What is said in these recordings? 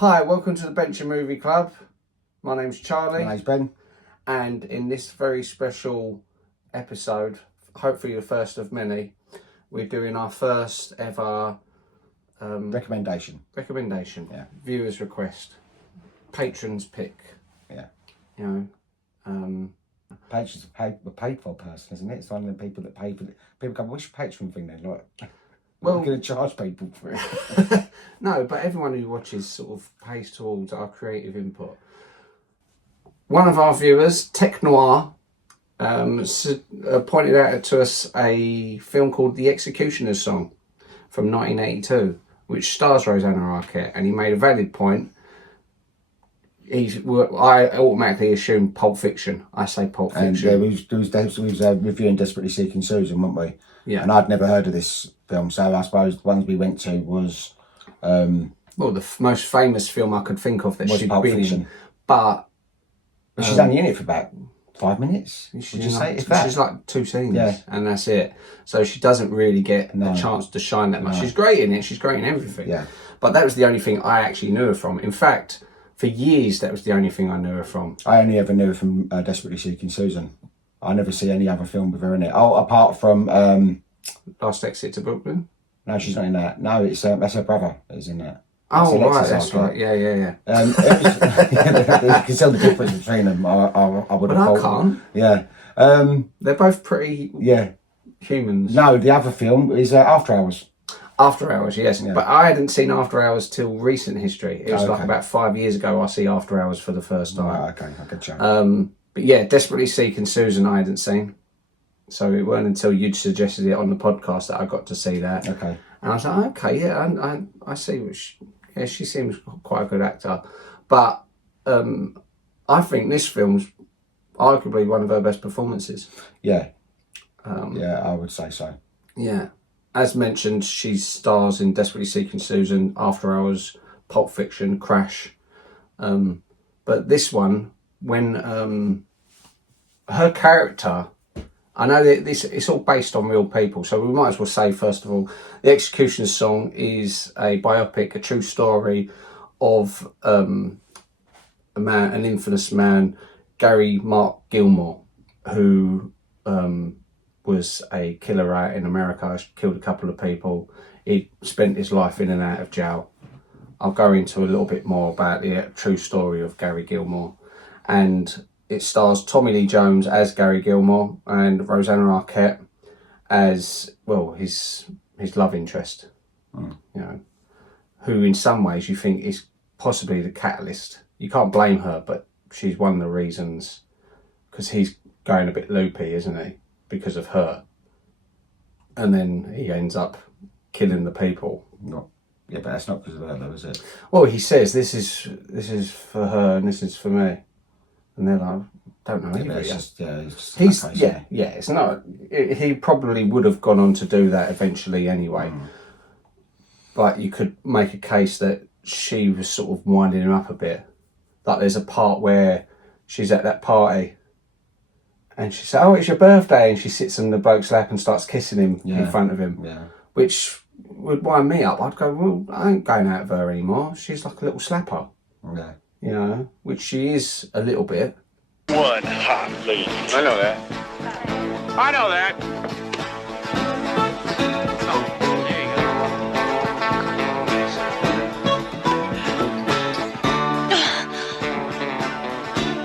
Hi, welcome to the Bench Movie Club. My name's Charlie. My name's Ben. And in this very special episode, hopefully the first of many, we're doing our first ever Recommendation. Yeah. Viewers request. Patrons pick. Yeah. You know. Patrons are paid for person, isn't it? It's one of the people that pay for it. People go, what's your Patreon thing then? Like, well, we're going to charge people for it. No, but everyone who watches sort of pays towards our creative input. One of our viewers, Tech Noir, pointed out to us a film called The Executioner's Song from 1982, which stars Rosanna Arquette, and he made a valid point. I automatically assumed Pulp Fiction. I say Pulp Fiction. And we was reviewing Desperately Seeking Susan, weren't we? Yeah. And I'd never heard of this film, so I suppose the ones we went to was... well, the most famous film I could think of that she'd been in. But she's only in it for about 5 minutes. She's like 2 scenes, and that's it. So she doesn't really get a chance to shine that much. She's great in it. She's great in everything. Yeah. But that was the only thing I actually knew her from. In fact, for years, that was the only thing I knew her from. I only ever knew her from Desperately Seeking Susan. I never see any other film with her in it. Oh, apart from... Last Exit to Brooklyn? No, she's not in that. No, it's that's her brother that's in that. Oh, right, that's right. Yeah. You can tell the difference between them. I would have thought. I can't. Yeah. They're both pretty humans. No, the other film is After Hours. After Hours, yes. Yeah. But I hadn't seen After Hours till recent history. It was like about 5 years ago I see After Hours for the first time. Right, okay, I get you. But yeah, Desperately Seeking Susan I hadn't seen. So it weren't until you'd suggested it on the podcast that I got to see that. Okay. And I was like, okay, yeah, I see what she seems quite a good actor. But I think this film's arguably one of her best performances. Yeah. I would say so. Yeah. As mentioned, she stars in Desperately Seeking Susan, After Hours, Pulp Fiction, Crash. But this one, when her character... I know that it's all based on real people, so we might as well say, first of all, The Executioner's Song is a biopic, a true story of an infamous man, Gary Gilmore, who was a killer out in America, killed a couple of people. He spent his life in and out of jail. I'll go into a little bit more about the true story of Gary Gilmore. And it stars Tommy Lee Jones as Gary Gilmore and Rosanna Arquette as, well, his love interest. You know, who in some ways you think is possibly the catalyst. You can't blame her, but she's one of the reasons, because he's going a bit loopy, isn't he, because of her. And then he ends up killing the people. Yeah, but that's not because of her, though, is it? Well, he says, this is for her and this is for me. And they're like, don't know either. It's not. He probably would have gone on to do that eventually anyway. But you could make a case that she was sort of winding him up a bit. Like there's a part where she's at that party and she said, "Oh, it's your birthday," and she sits on the bloke's lap and starts kissing him in front of him. Yeah. Which would wind me up. I'd go, well, I ain't going out with her anymore. She's like a little slapper. Yeah. You know, which she is a little bit. One hot lady. I know that. Oh, there you go.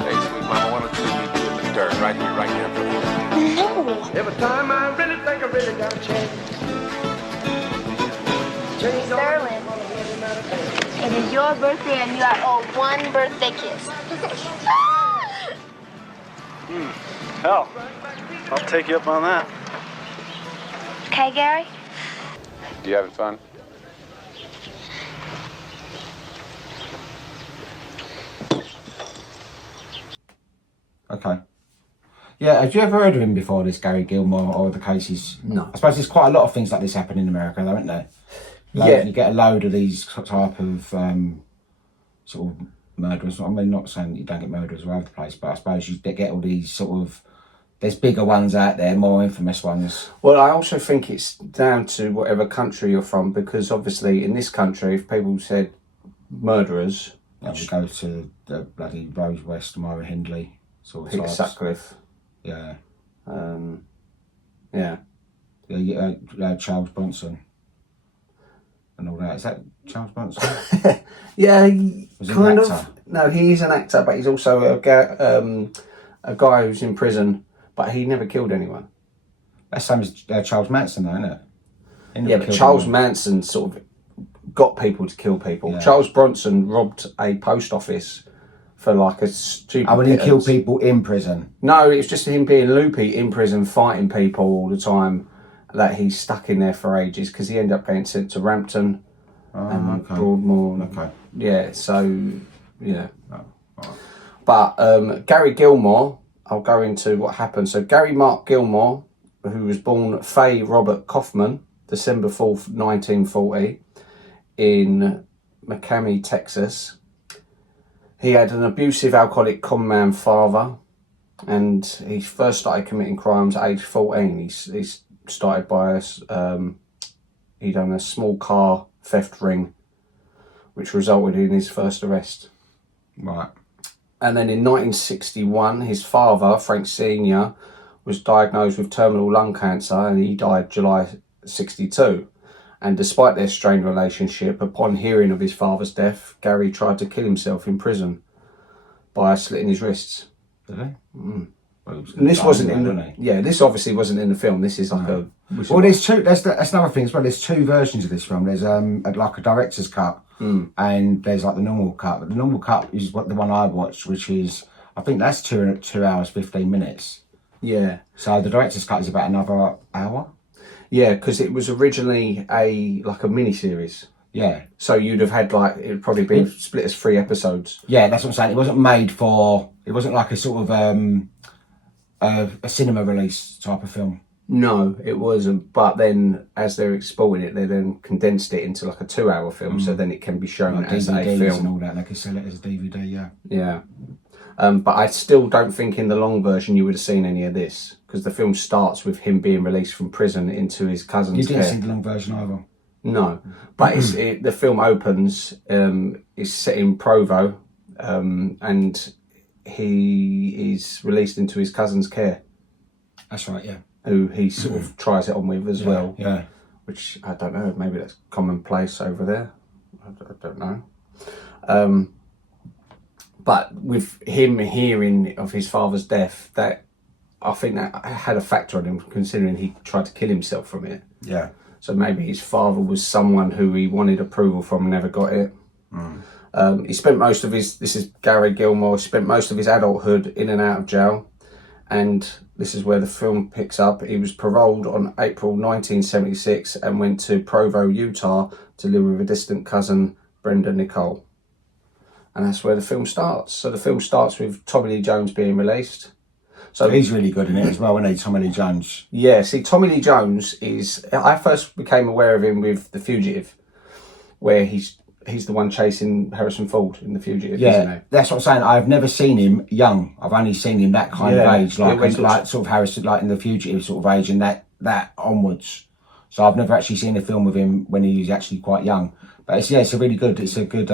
Hey, sweet mama, why don't you leave me in the dirt right here. No. Every time I really think I really got a chance. Sterling, it is your birthday and you are owed one birthday kiss. Hell, I'll take you up on that. Okay, Gary? You having fun? Okay. Yeah, have you ever heard of him before, this Gary Gilmore, or the cases? No. I suppose there's quite a lot of things like this happen in America, though, isn't there? You get a load of these type of sort of murderers. I mean, not saying that you don't get murderers all over the place, but I suppose you get all these sort of... There's bigger ones out there, more infamous ones. Well, I also think it's down to whatever country you're from, because obviously in this country, if people said murderers. Yeah, we go to the bloody Rose West, Myra Hindley, sort of Peter types. Sutcliffe. Yeah. Yeah. Charles Bronson and all that. Is that Charles Bronson? Yeah, Was he kind an of. actor? No, he is an actor, but he's also a guy who's in prison, but he never killed anyone. That's same as Charles Manson, though, isn't it? He never Yeah, but killed Charles anyone. Manson sort of got people to kill people. Yeah. Charles Bronson robbed a post office for like a stupid. Oh, when he pittance. killed people in prison. No, it's just him being loopy in prison, fighting people all the time. That he's stuck in there for ages because he ended up getting sent to Rampton and Okay. Broadmoor. Okay. Yeah, so yeah. Right. But Gary Gilmore, I'll go into what happened. So Gary Mark Gilmore, who was born Faye Robert Kaufman, December 4th, 1940, in McCamey, Texas. He had an abusive alcoholic con-man father, and he first started committing crimes at age 14. He started by he done a small car theft ring, which resulted in his first arrest. Right. And then in 1961, his father, Frank Sr., was diagnosed with terminal lung cancer, and he died July 62. And despite their strained relationship, upon hearing of his father's death, Gary tried to kill himself in prison by slitting his wrists. Did he? Mm. Well, he was And this dying, wasn't in wasn't the... he? Yeah, this obviously wasn't in the film. This is like a... Well, there's two. That's another thing as well. There's two versions of this film. There's like a director's cut, and there's like the normal cut. But the normal cut is the one I watched, which is I think that's 2 hours 15 minutes. Yeah. So the director's cut is about another hour. Yeah, because it was originally a mini-series. Yeah. So you'd have had it would probably be split as 3 episodes. Yeah, that's what I'm saying. It wasn't made for. It wasn't like a sort of a cinema release type of film. No, it wasn't. But then, as they're exporting it, they then condensed it into like a 2-hour film, so then it can be shown Like as DVDs a film. and all that. They could sell it as a DVD. Yeah. Yeah. But I still don't think in the long version you would have seen any of this, because the film starts with him being released from prison into his cousin's You didn't care. see the long version either. No, but the film opens. It's set in Provo, and he is released into his cousin's care, That's right. Yeah. who he sort of tries it on with as well. Yeah. Which I don't know. Maybe that's commonplace over there. I don't know. But with him hearing of his father's death, that I think that had a factor on him, considering he tried to kill himself from it. Yeah. So maybe his father was someone who he wanted approval from and never got it. He spent most of his, this is Gary Gilmore, spent most of his adulthood in and out of jail. And this is where the film picks up. He was paroled on April 1976 and went to Provo, Utah to live with a distant cousin, Brenda Nicole. And that's where the film starts. So the film starts with Tommy Lee Jones being released. So He's really good in it as well, isn't he, Tommy Lee Jones? yeah, see, Tommy Lee Jones is... I first became aware of him with The Fugitive, where he's the one chasing Harrison Ford in The Fugitive, isn't he? That's what I'm saying. I've never seen him young. I've only seen him that kind of age, like sort of Harrison, like in The Fugitive sort of age, and that onwards. So I've never actually seen a film with him when he was actually quite young. But it's a really good. It's a good.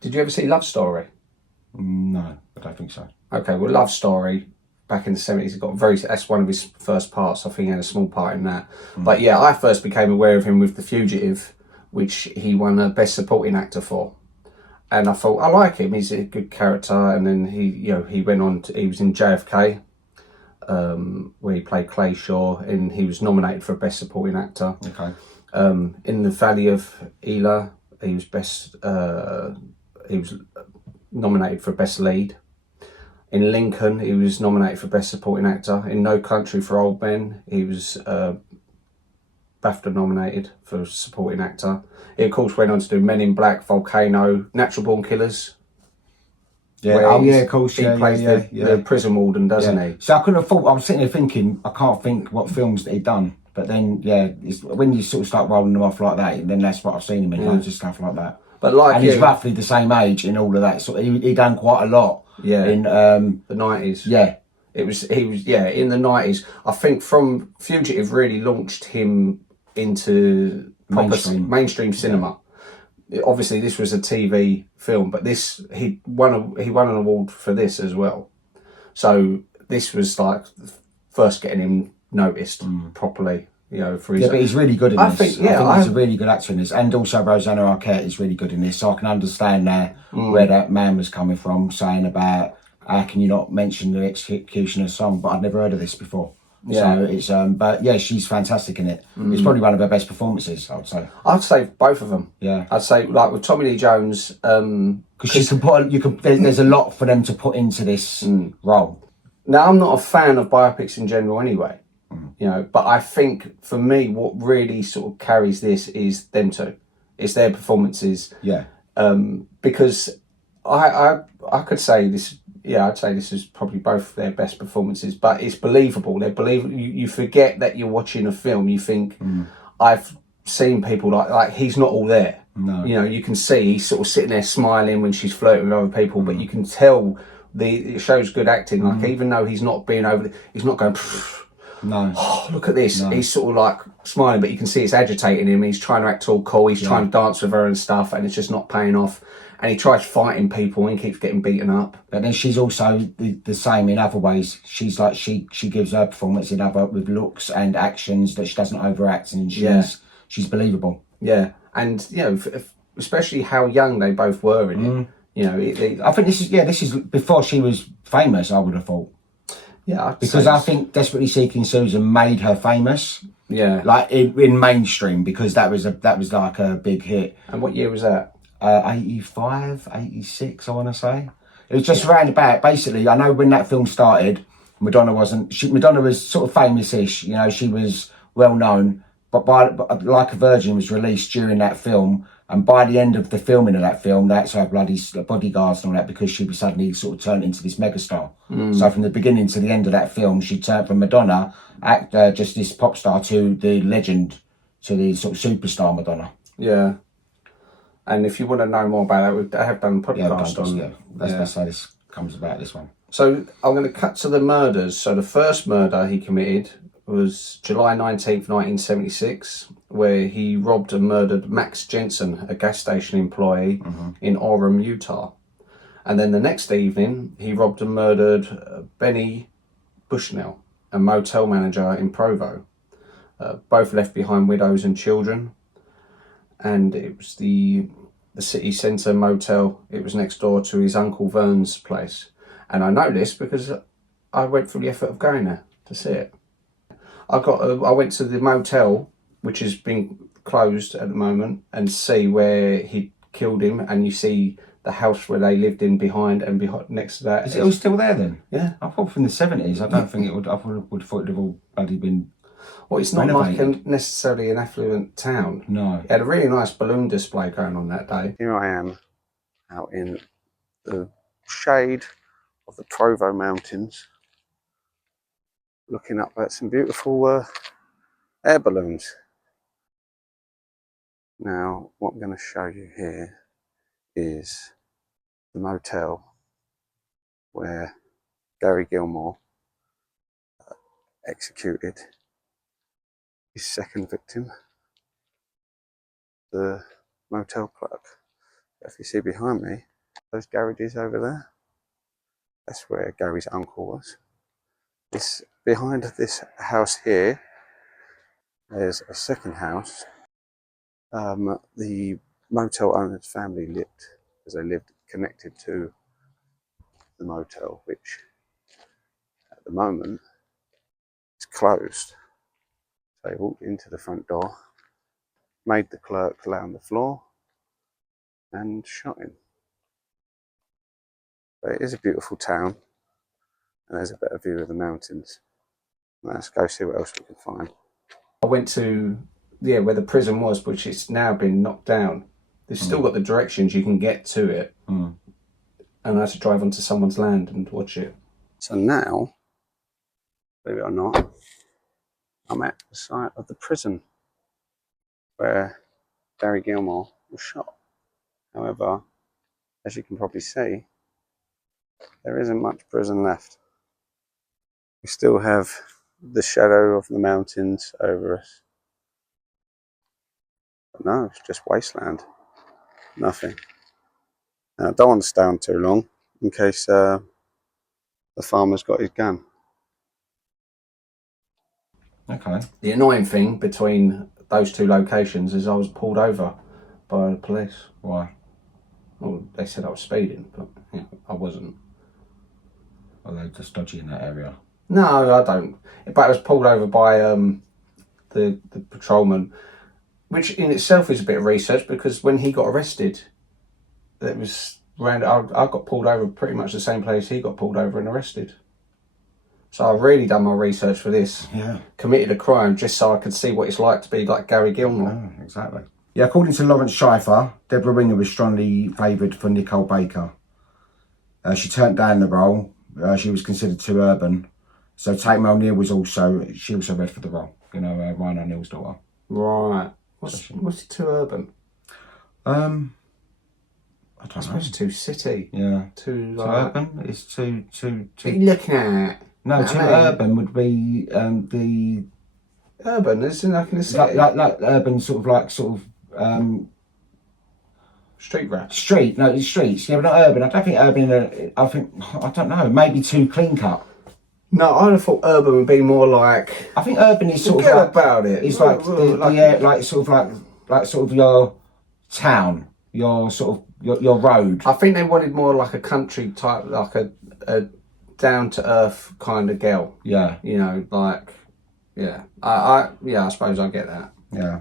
Did you ever see Love Story? No, I don't think so. Okay, well, Love Story, back in the 70s, it got that's one of his first parts. I think he had a small part in that. But yeah, I first became aware of him with The Fugitive, which he won a Best Supporting Actor for. And I thought, I like him, he's a good character. And then he went on he was in JFK, where he played Clay Shaw, and he was nominated for Best Supporting Actor. Okay. In The Valley of Elah, he was nominated for Best Lead. In Lincoln, he was nominated for Best Supporting Actor. In No Country for Old Men, he was BAFTA nominated for Supporting Actor. He, of course, went on to do Men in Black, Volcano, Natural Born Killers. Yeah. where Oh, he's- yeah, of course. He Yeah, plays the prison warden, doesn't he? So I couldn't have thought. I was sitting there thinking, I can't think what films that he'd done. But then, when you sort of start rolling them off like that, then that's what I've seen him in, loads of stuff like that. But like And he's roughly the same age in all of that. So he done quite a lot. Yeah. In the 90s. yeah. He was in the 90s. I think from Fugitive really launched him into proper Mainstream. mainstream cinema. obviously this was a TV film, but he won an award for this as well. So this was like first getting him noticed properly, you know, for his. Yeah, but he's really good in this. I think he's a really good actor in this, and also Rosanna Arquette is really good in this. So I can understand where that man was coming from, saying about how can you not mention the Executioner song? But I'd never heard of this before. Yeah. So it's but yeah, she's fantastic in it. It's probably one of her best performances, I would say. I'd say both of them. Yeah, I'd say like with Tommy Lee Jones, because there's a lot for them to put into this role. Now I'm not a fan of biopics in general, anyway. You know, but I think for me, what really sort of carries this is them two. It's their performances. Yeah. Because I could say this. Yeah, I'd say this is probably both their best performances, but it's believable. They're believable. You forget that you're watching a film. You think, I've seen people like he's not all there. No. You know, you can see he's sort of sitting there smiling when she's flirting with other people, but you can tell it shows good acting. Like even though he's not being he's not going. No. Oh, look at this. No. He's sort of like smiling, but you can see it's agitating him. He's trying to act all cool. He's trying to dance with her and stuff, and it's just not paying off. And he tries fighting people and he keeps getting beaten up. But then she's also the same in other ways. She's like she gives her performance in other with looks and actions that she doesn't overact, and she's believable. Yeah, and you know, especially how young they both were in it. You know, I think this is before she was famous. I would have thought. Yeah, because I think Desperately Seeking Susan made her famous. Yeah, like in mainstream, because that was like a big hit. And what year was that? 85, 86, I want to say. It was just around about, basically, I know when that film started, Madonna was sort of famous-ish, you know, she was well known, but Like a Virgin was released during that film, and by the end of the filming of that film, they had to have bloody bodyguards and all that, because she was suddenly sort of turned into this megastar. So from the beginning to the end of that film, she turned from Madonna, just this pop star, to the legend, to the sort of superstar Madonna. Yeah. And if you want to know more about it, I have done a podcast on it. That's how this comes about, this one. So I'm going to cut to the murders. So the first murder he committed was July 19th, 1976, where he robbed and murdered Max Jensen, a gas station employee in Orem, Utah. And then the next evening, he robbed and murdered Bennie Bushnell, a motel manager in Provo. Both left behind widows and children. And it was the city centre motel. It was next door to his Uncle Vern's place. And I know this because I went through the effort of going there to see it. I went to the motel, which has been closed at the moment, and see where he killed him, and you see the house where they lived in behind next to that. Is it all still there then? Yeah. I thought from the 70s. I don't think it would. I would thought it would have all bloody been. Well, it's not like necessarily an affluent town. No. It had a really nice balloon display going on that day. Here I am out in the shade of the Provo Mountains, looking up at some beautiful air balloons. Now, what I'm going to show you here is the motel where Gary Gilmore executed his second victim, the motel clerk. If you see behind me, those garages over there, that's where Gary's uncle was. Behind this house here, there's a second house. The motel owner's family lived, because they lived connected to the motel, which at the moment is closed. They walked into the front door, made the clerk lay on the floor, and shot him. But it is a beautiful town, and there's a better view of the mountains. Let's go see what else we can find. I went to where the prison was, which it's now been knocked down. They've still got the directions you can get to it, and I had to drive onto someone's land and watch it. So now, believe it or not, I'm at the site of the prison where Gary Gilmore was shot. However, as you can probably see, there isn't much prison left. We still have the shadow of the mountains over us. But no, it's just wasteland. Nothing. Now, I don't want to stay on too long in case the farmer's got his gun. Okay. The annoying thing between those two locations is I was pulled over by the police. Why? Well, they said I was speeding, but I wasn't. Are they just dodgy in that area? No, I don't. But I was pulled over by the patrolman, which in itself is a bit of research, because when he got arrested, it was around. I got pulled over pretty much the same place he got pulled over and arrested. So I've really done my research for this. Yeah. Committed a crime just so I could see what it's like to be like Gary Gilmore. Oh, exactly. Yeah, according to Lawrence Schiffer, Deborah Winger was strongly favoured for Nicole Baker. She turned down the role. She was considered too urban. So Tate O'Neill was also read for the role. You know, Ryan O'Neill's daughter. Right. What's it too urban? I don't know. It's too city. Yeah. Too urban? It's too. What are you looking at? No, too urban would be the. Urban, isn't like in the city. Like urban, sort of. Street rap. Street, no, it's streets. Yeah, but not urban. I don't think urban. I don't know. Maybe too clean cut. No, I'd have thought urban would be more like. I think urban is sort Forget of like about it. It's like sort of your town, your sort of your road. I think they wanted more like a country type, like a down to earth kind of girl. Yeah. You know, like I suppose I get that. Yeah.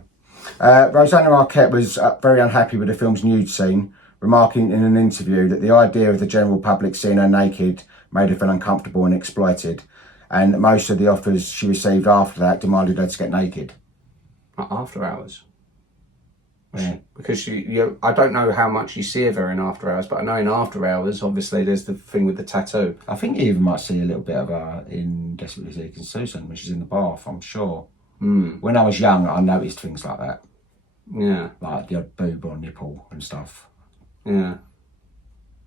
Rosanna Arquette was very unhappy with the film's nude scene, remarking in an interview that the idea of the general public seeing her naked made her feel uncomfortable and exploited, and most of the offers she received after that demanded her to get naked. After hours. Yeah. Because I don't know how much you see of her in after hours, but I know in after hours, obviously, there's the thing with the tattoo. I think you even might see a little bit of her in Desperately Seeking Susan when she's in the bath, I'm sure. When I was young, I noticed things like that. Yeah. Like the odd boob or nipple and stuff. Yeah.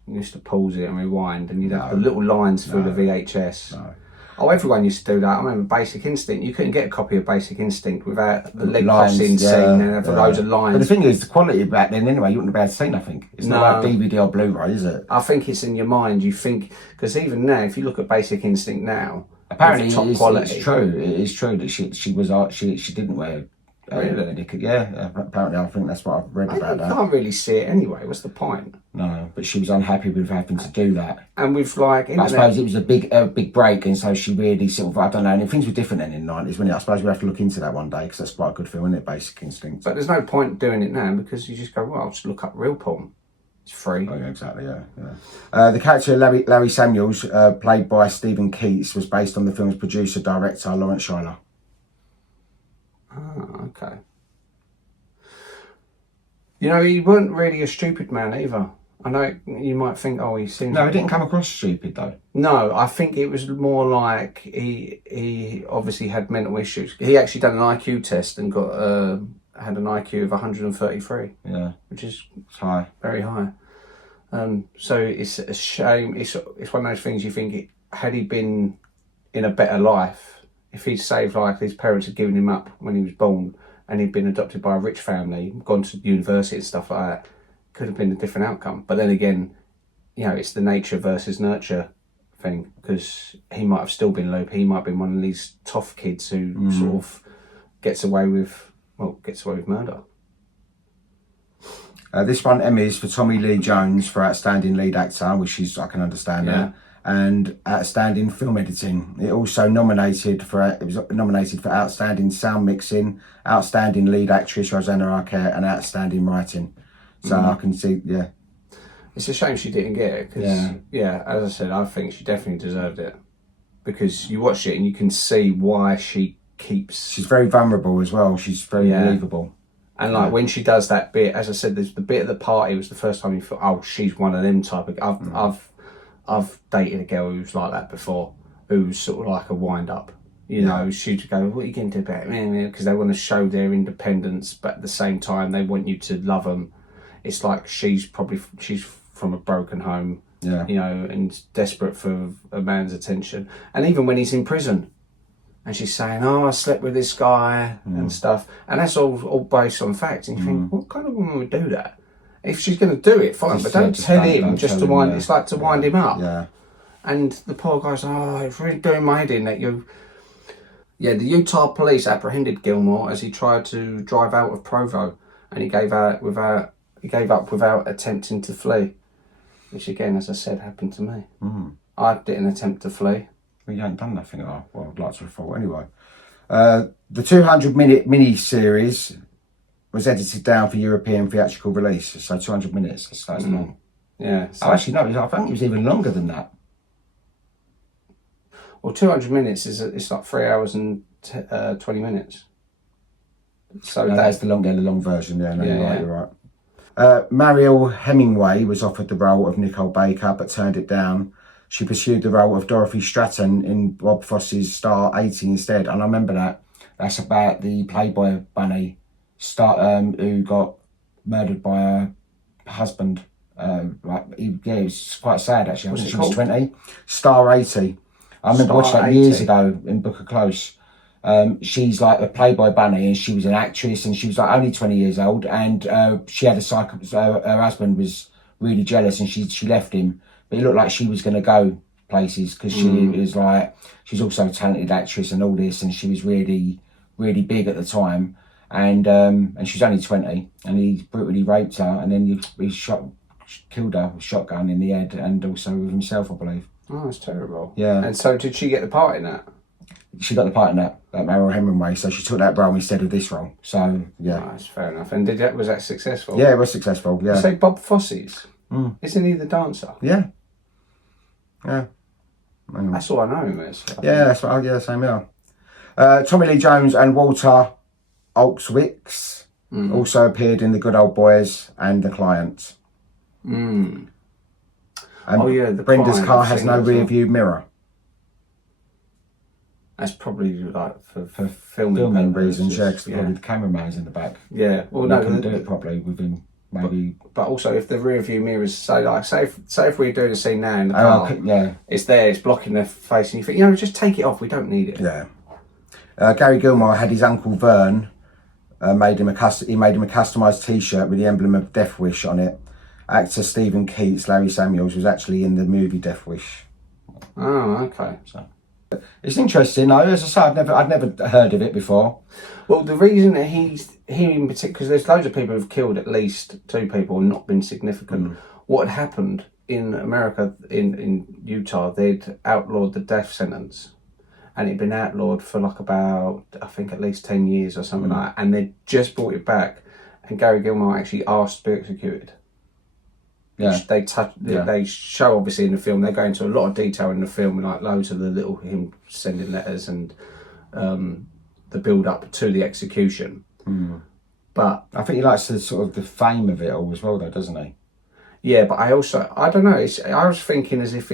You used to pause it and rewind, and you'd have the little lines through the VHS. No. Oh, everyone used to do that. I remember Basic Instinct. You couldn't get a copy of Basic Instinct without the leg crossing scene and loads of lines. But the thing is, the quality back then anyway, you wouldn't have been able to see nothing. It's not like DVD or Blu-ray, is it? I think it's in your mind. You think, because even now, if you look at Basic Instinct now, apparently top quality. It's true. It is true that she didn't wear. Really? Yeah, apparently I think that's what I've read about that. You can't really see it anyway. What's the point? No, but she was unhappy with having to do that. And with like, I suppose it was a big break, and so she really sort of, I don't know. And things were different then in the 90s, when I suppose we have to look into that one day, because that's quite a good film, isn't it? Basic Instinct. But there's no point doing it now, because you just go, well, I'll just look up real porn. It's free. Oh yeah, exactly. Yeah. The character Larry Samuels, played by Stephen Keats, was based on the film's producer-director Lawrence Schiffer. Oh, okay. You know, he weren't really a stupid man either. I know you might think, oh, he seems... No, he didn't come across stupid, though. No, I think it was more like he obviously had mental issues. He actually done an IQ test and got had an IQ of 133. Yeah. Which is high. Very high. So it's a shame. It's one of those things you think, had he been in a better life, if he'd saved, like, his parents had given him up when he was born, and he'd been adopted by a rich family, gone to university and stuff like that, could have been a different outcome. But then again, you know, it's the nature versus nurture thing, because he might have still been loopy. He might have been one of these tough kids who sort of gets away with murder. This won Emmys for Tommy Lee Jones for Outstanding Lead Actor, which is, I can understand that, and Outstanding Film Editing. It was nominated for Outstanding Sound Mixing, Outstanding Lead Actress Rosanna Arquette, and Outstanding Writing. So I can see, It's a shame she didn't get it, because, as I said, I think she definitely deserved it. Because you watch it and you can see why she keeps... She's very vulnerable as well. She's very believable. And like when she does that bit, as I said, there's the bit at the party was the first time you thought, oh, she's one of them type of... I've dated a girl who's like that before, who's sort of like a wind-up. You know, she'd go, what are you going to do about it? Because they want to show their independence, but at the same time, they want you to love them. It's like she's from a broken home, you know, and desperate for a man's attention. And even when he's in prison, and she's saying, oh, I slept with this guy and stuff. And that's all based on facts. And you think, what kind of woman would do that? If she's going to do it, fine, but don't tell him just to wind. It's like to wind him up. Yeah. And the poor guy's, it's really doing my head in that you. Yeah, the Utah police apprehended Gilmore as he tried to drive out of Provo, and he gave up without attempting to flee, which again, as I said, happened to me. I didn't attempt to flee. Well, you ain't done nothing. I'd like to have thought anyway. The 200-minute mini-series was edited down for European theatrical release, so 200 minutes. That's long. Yeah. So, actually, no, I think it was even longer than that. Well, 200 minutes it's like 3 hours and 20 minutes. So no, that's the long version. Yeah, no, yeah, you're right. Mariel Hemingway was offered the role of Nicole Baker, but turned it down. She pursued the role of Dorothy Stratton in Bob Fosse's Star 80 instead, and I remember that. That's about the Playboy bunny who got murdered by her husband. It was quite sad actually. I think she was 20. Star 80. I remember watching that years ago in Booker Close. She's like a Playboy bunny, and she was an actress, and she was like only 20 years old, and she had her husband was really jealous, and she left him, but it looked like she was going to go places because she was like, she's also a talented actress and all this, and she was really, really big at the time, and she was only 20, and he brutally raped her, and then he killed her with a shotgun in the head, and also with himself, I believe. Oh, that's terrible. Yeah. And so did she get the part in that? She got the part in that Mariel Hemingway, so she took that role instead of this role. So, yeah. Oh, that's fair enough. And was that successful? Yeah, it was successful, yeah. You say Bob Fosse's? Isn't he the dancer? Yeah. Yeah. That's all I know him as. Yeah, that's right. Yeah, same here. Tommy Lee Jones and Walter Olczewicz also appeared in The Good Old Boys and The Client. And The Brenda's Client, car I've has seen no that as well. rear view mirror. That's probably like for filming reasons, yeah, because probably the cameraman's in the back. Yeah, well, they couldn't do it properly with him, maybe. But also, if the rear view mirrors say if we're doing a scene now in the car, it's there, it's blocking their face, and you think, just take it off. We don't need it. Yeah. Gary Gilmore had his uncle Vern made him a customised T-shirt with the emblem of Death Wish on it. Actor Stephen Keats, Larry Samuels, was actually in the movie Death Wish. Oh, okay. So it's interesting, though. As I say, I'd never heard of it before. Well, the reason that he in particular, because there's loads of people who've killed at least 2 people and not been significant. What had happened in America, in Utah, they'd outlawed the death sentence, and it'd been outlawed for like about, I think, at least 10 years or something like that, and they'd just brought it back, and Gary Gilmore actually asked to be executed. Yeah. They show obviously in the film. They go into a lot of detail in the film, like loads of him sending letters and the build up to the execution. But I think he likes the fame of it all as well, though, doesn't he? Yeah, but I don't know. I was thinking as if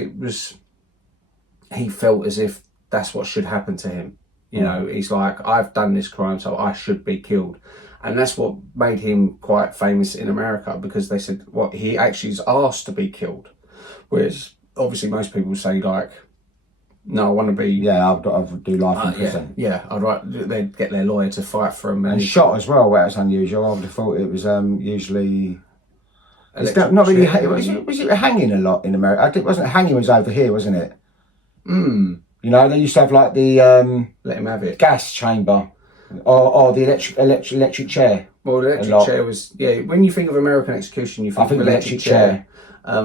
he felt as if that's what should happen to him. He's like, I've done this crime, so I should be killed. And that's what made him quite famous in America, because they said, he actually is asked to be killed. Whereas, obviously, most people say, like, no, I want to be... Yeah, I'd do life in prison. Yeah, they'd get their lawyer to fight for him. And shot as well, where it's unusual. I would have thought it was usually... It's Electric not really... chair, Was it hanging a lot in America? I think hanging was over here, wasn't it? They used to have, like, the... let him have it. Gas chamber. Or the electric chair. Well, the electric chair was... Yeah, when you think of American execution, you think of electric chair.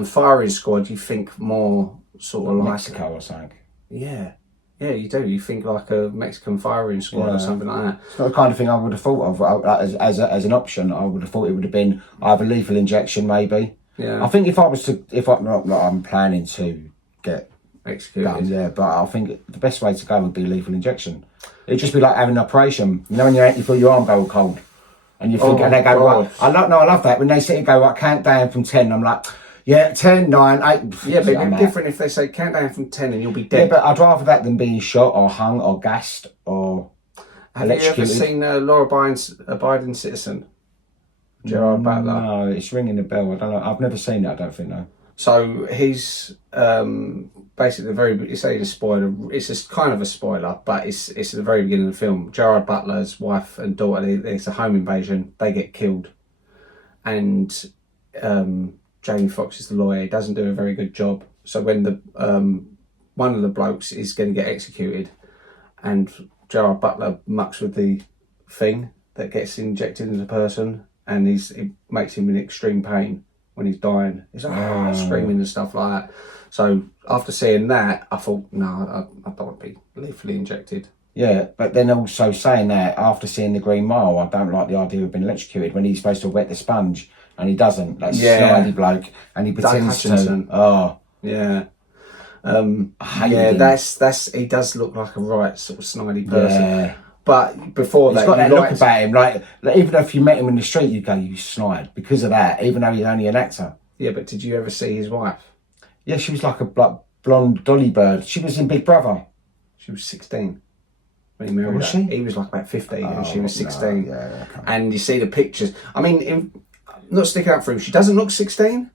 Firing squad, you think more sort of like... Mexico or something. Yeah, you do. You think like a Mexican firing squad or something like that. It's not the kind of thing I would have thought of as an option. I would have thought it would have been either lethal injection, maybe. Yeah. I think I'm planning to get executed. Yeah, but I think the best way to go would be lethal injection. It'd just be like having an operation. When you feel your arm go cold, and you think, and they go, right. I love that when they sit and go, right, count down from 10. I'm like, yeah, 10, 9, 8. Yeah, but it'd be different if they say count down from 10 and you'll be dead. Yeah, but I'd rather that than being shot or hung or gassed or electrocuted. Have you ever seen Laura Abiding Citizen? Gerard Butler? No, it's ringing a bell. I don't know. I've never seen it, I don't think, no. So he's basically it's a spoiler. It's just kind of a spoiler, but it's at the very beginning of the film. Gerard Butler's wife and daughter, it's a home invasion. They get killed, and Jamie Foxx is the lawyer. He doesn't do a very good job. So when the one of the blokes is going to get executed, and Gerard Butler mucks with the thing that gets injected into the person, and it makes him in extreme pain when he's dying. He's like screaming and stuff like that. So after seeing that, I thought, no, I don't want to be lethally injected. Yeah, but then also saying that, after seeing The Green Mile, I don't like the idea of being electrocuted when he's supposed to wet the sponge and he doesn't. That's snidey bloke, and he pretends to. Oh, yeah. I hate him. That's he does look like a right sort of snidey person. Yeah. But before he's got that look about him, like even if you met him in the street, you go, you snide, because of that, even though he's only an actor. Yeah, but did you ever see his wife? Yeah, she was like a blonde dolly bird. She was in Big Brother. She was 16. When he married her. He was like about 15 and she was 16. No, yeah, and you see the pictures. I mean, not sticking up for him, she doesn't look 16,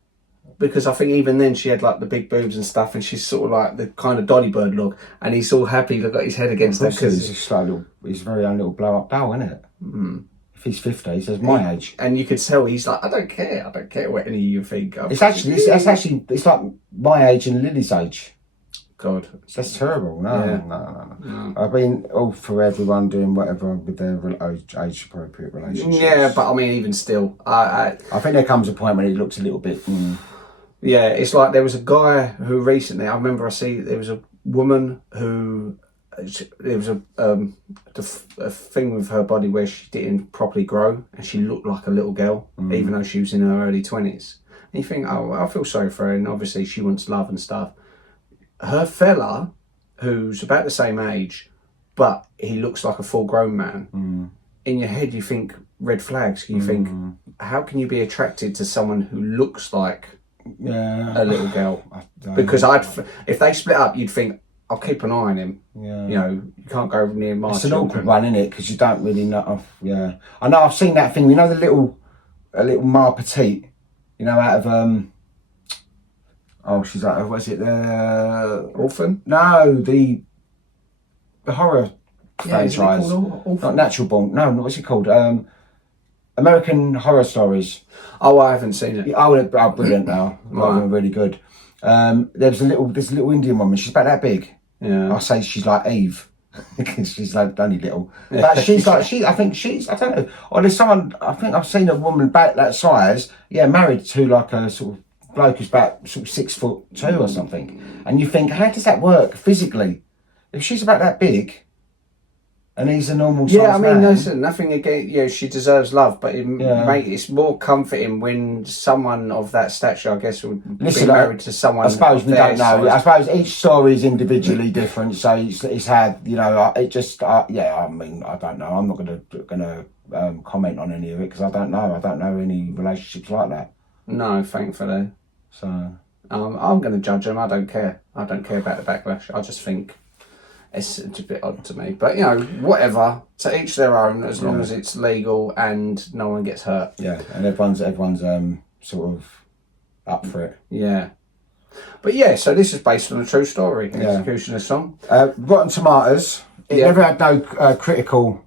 because I think even then she had like the big boobs and stuff, and she's sort of like the kind of dolly bird look, and he's all happy to got his head against her. Because he's very own little blow up doll, isn't it? Mm. If he's 50, he says my age. And you could tell he's like, I don't care what any of you think. It's like my age and Lily's age. God, that's terrible. No. I've been all for everyone doing whatever with their age appropriate relationships. Yeah, but I mean, even still, I think there comes a point when it looks a little bit. Yeah, it's like there was a guy who recently, I remember there was a woman who, there was a thing with her body where she didn't properly grow and she looked like a little girl, even though she was in her early 20s. And you think, oh, I feel sorry for her, and obviously she wants love and stuff. Her fella, who's about the same age, but he looks like a full-grown man, in your head you think red flags. You think, how can you be attracted to someone who looks like a little girl? Because if they split up, you'd think, I'll keep an eye on him. Yeah. You know, you can't go near my It's an awkward one, isn't it? Because you don't really know. Yeah. I know, I've seen that thing, you know, a little Ma Petite, you know, out of... she's like, what's it? Orphan? No, the horror franchise. Not Natural Born. No, what's it called? American Horror Stories. Oh, I haven't seen it. Oh, brilliant now. Really good. There's a little Indian woman. She's about that big. Yeah. I say she's like Eve. Because she's like only little. But she's like, I don't know. Or there's someone, I think I've seen a woman about that size, married to like a sort of bloke who's about sort of 6'2" or something, and you think, how does that work physically? If she's about that big, and he's a normal size I mean, man, listen, nothing against. She deserves love, but it's more comforting when someone of that stature, I guess, would be married to someone. I suppose we don't know. I suppose each story is individually different, so it's had, you know, it just, I mean, I don't know. I'm not gonna comment on any of it because I don't know. I don't know any relationships like that. No, thankfully. So I'm going to judge them. I don't care. I don't care about the backlash. I just think it's a bit odd to me. But, you know, whatever. To each their own, as long as it's legal and no one gets hurt. Yeah, and everyone's sort of up for it. Yeah. But yeah, so this is based on a true story. Executioner song. Rotten Tomatoes. It never had no critical...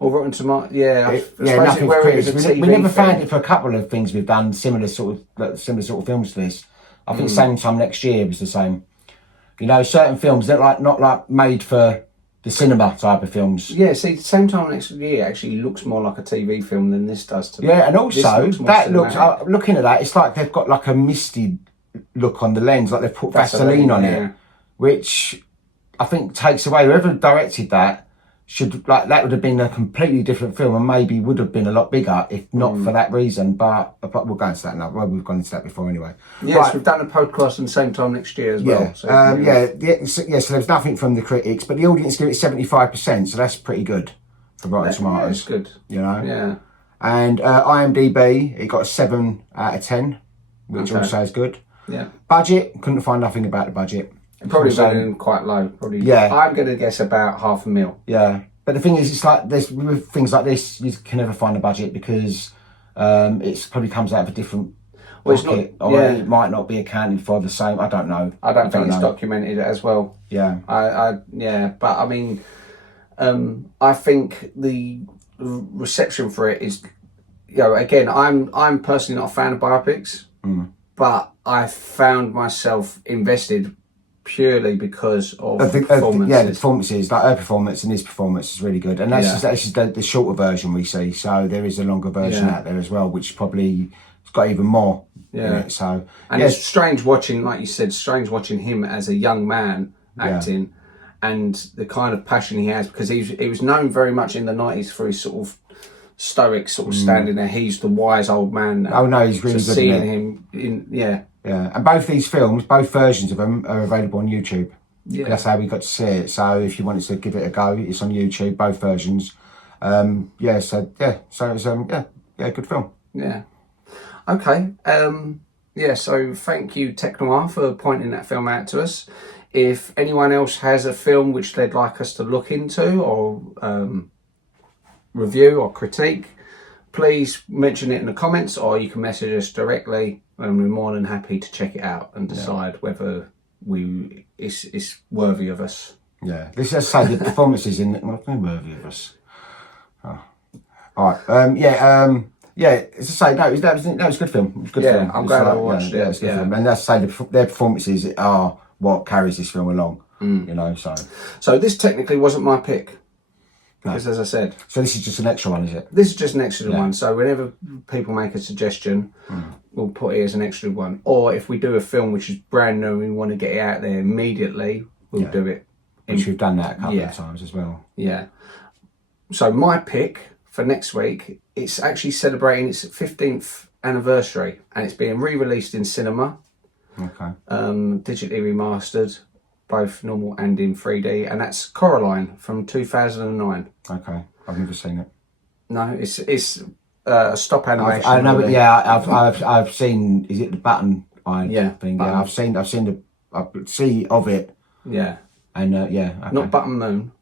Or Rotten Tomatoes, nothing critics. We never found it for a couple of things we've done, similar sort of films to this. I think Same Time Next Year was the same. You know, certain films that not like made for the cinema type of films. Yeah, see, Same Time Next Year actually looks more like a TV film than this does to me. Yeah, and also that looks. Looking at that, it's like they've got like a misty look on the lens, like they've put Vaseline on it, which I think takes away. Whoever directed that. That would have been a completely different film and maybe would have been a lot bigger if not for that reason. But we'll go into that now. Well, we've gone into that before anyway. Yes, we've done a podcast on the Same Time Next Year as well. Yeah, so there's nothing from the critics, but the audience give it 75%, so that's pretty good for Rotten Tomatoes. That's good. You know? Yeah. And IMDb, it got a 7 out of 10, which also is good. Yeah. Budget, couldn't find nothing about the budget. Probably going quite low. Probably. Yeah. I'm going to guess about $500,000. Yeah. But the thing is, it's like with things like this, you can never find a budget because it probably comes out of a different pocket, it might not be accounted for the same. I don't know. I don't think it's documented as well. Yeah. But I mean, I think the reception for it is, you know, again, I'm personally not a fan of biopics, but I found myself invested purely because of performances. Yeah, the performances, like her performance and his performance is really good, and that's just the shorter version we see. So there is a longer version out there as well, which probably has got even more in it. So it's strange watching, like you said, strange watching him as a young man acting, and the kind of passion he has, because he was known very much in the 90s for his sort of stoic sort of standing there. He's the wise old man now. Oh no, he's really so good. Seeing him in and both these films, both versions of them, are available on YouTube. Yeah, that's how we got to see it. So if you wanted to give it a go, it's on YouTube, both versions. So it's good film. Yeah. Okay. So thank you, Tech Noir, for pointing that film out to us. If anyone else has a film which they'd like us to look into or review or critique, please mention it in the comments, or you can message us directly, and we're more than happy to check it out and decide whether it's worthy of us. Yeah, this is say the performances in it not worthy of us. Oh. All right. As I say, that was a good film. Good film. I'm glad I watched it. Yeah, it's a good film. And that's say their performances are what carries this film along. You know, so this technically wasn't my pick. Because as I said... So this is just an extra one, is it? This is just an extra one. So whenever people make a suggestion, we'll put it as an extra one. Or if we do a film which is brand new and we want to get it out there immediately, we'll do it. Which we've done that a couple of times as well. Yeah. So my pick for next week, it's actually celebrating its 15th anniversary, and it's being re-released in cinema. Okay. Digitally remastered, both normal and in 3D, and that's Coraline from 2009. Okay, I've never seen it. No, it's a stop animation. I know, but I've seen. Is it the Button Eye thing? Button. Yeah, I've seen I see of it. Yeah, and okay. Not Button Moon.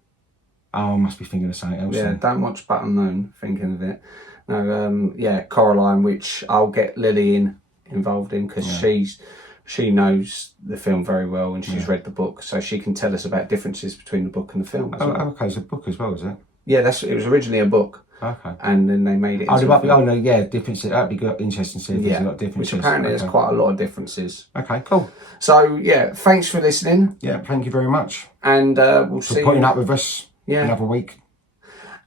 Oh, I must be thinking of something else. Yeah, then. don't watch Button Moon thinking of it. No, Coraline, which I'll get Lily involved in, because she knows the film very well, and she's read the book, so she can tell us about differences between the book and the film. Okay, it's a book as well, is it? Yeah, it was originally a book. Okay. And then they made it into differences. That'd be good, interesting to see if there's a lot of differences. Which apparently there's quite a lot of differences. Okay, cool. So, thanks for listening. Yeah, thank you very much. And we'll see you... putting up with us another week.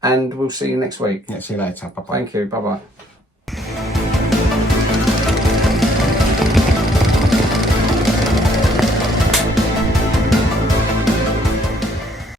And we'll see you next week. Yeah, see you later. Bye-bye. Thank you. Bye-bye.